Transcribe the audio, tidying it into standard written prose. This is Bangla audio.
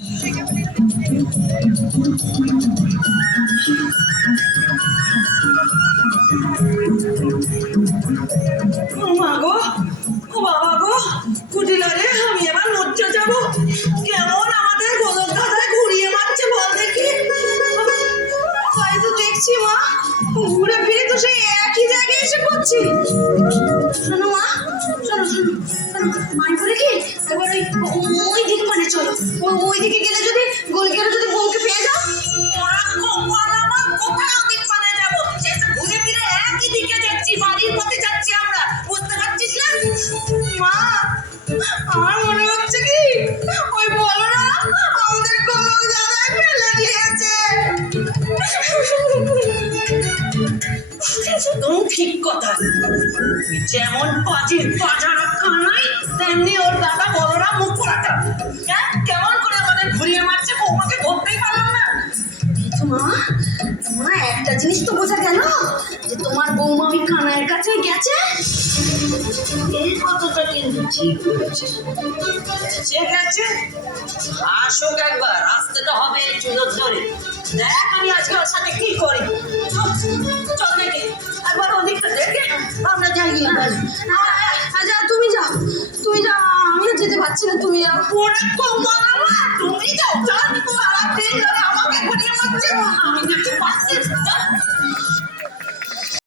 ও মা গো, ও বাবা গো, কুটিলা রে, আমি এবার লজ্জা যাবো। কেমন আমাদের গোলক ধাঁধায় ঘুরিয়ে মারছে বল দেখি। তাই তো দেখছি মা, ঘুরে ফিরে তো সেই একই জায়গায় এসে পড়ছি। শোনো মা, শোনো শোনো শোনো, মাই বলে কি একবার ওই দিক মানে চলো, ওই দিকে গেলে যদি গোলকেরা যদি বউকে পেয়ে যাও। ওরা কপাল আমার, কোথায় ওদিক মানে যাবো, সে তো ঘুরে ফিরে একই দিকে যাচ্ছি, বাড়ির পথে যাচ্ছি আমরা, বুঝতে পারছিস না মা? আমার মনে হচ্ছে কি ওই বলরা আমাদের গোলক ধাঁধায় ফেলে দিয়েছে। একদম ঠিক কথা, যেমন পাজির পাজারা কানাই তেমনি ওর দাদা বলরা মুখ পোড়াটা। কেমন করে আমাদের ঘুরিয়ে মারছে, বৌমাকে ধরতেই পারলাম না। কিন্তু মা, মা একটা জিনিস তো বোঝা গেল যে তোমার বৌমা ওই কানাইয়ের কাছে গেছে। এই কথাটা কিন্তু ঠিক বলেছে, গেছে। আসুক একবার, আসতে তো হবে এই চুলোর ধরে। দেখ আমি আজকে ওর সাথে কি করি। চল দেখি একবার ওদিকটা দেখে আমরা যাই। আচ্ছা তুমি যাও, তুমি যাও, আমিও যেতে পারছি না, তুমি যাও। তুমি যাও, সারাদিন ধরে আমাকে ঘুরিয়ে মারছে, আমি যেতে পারছি না।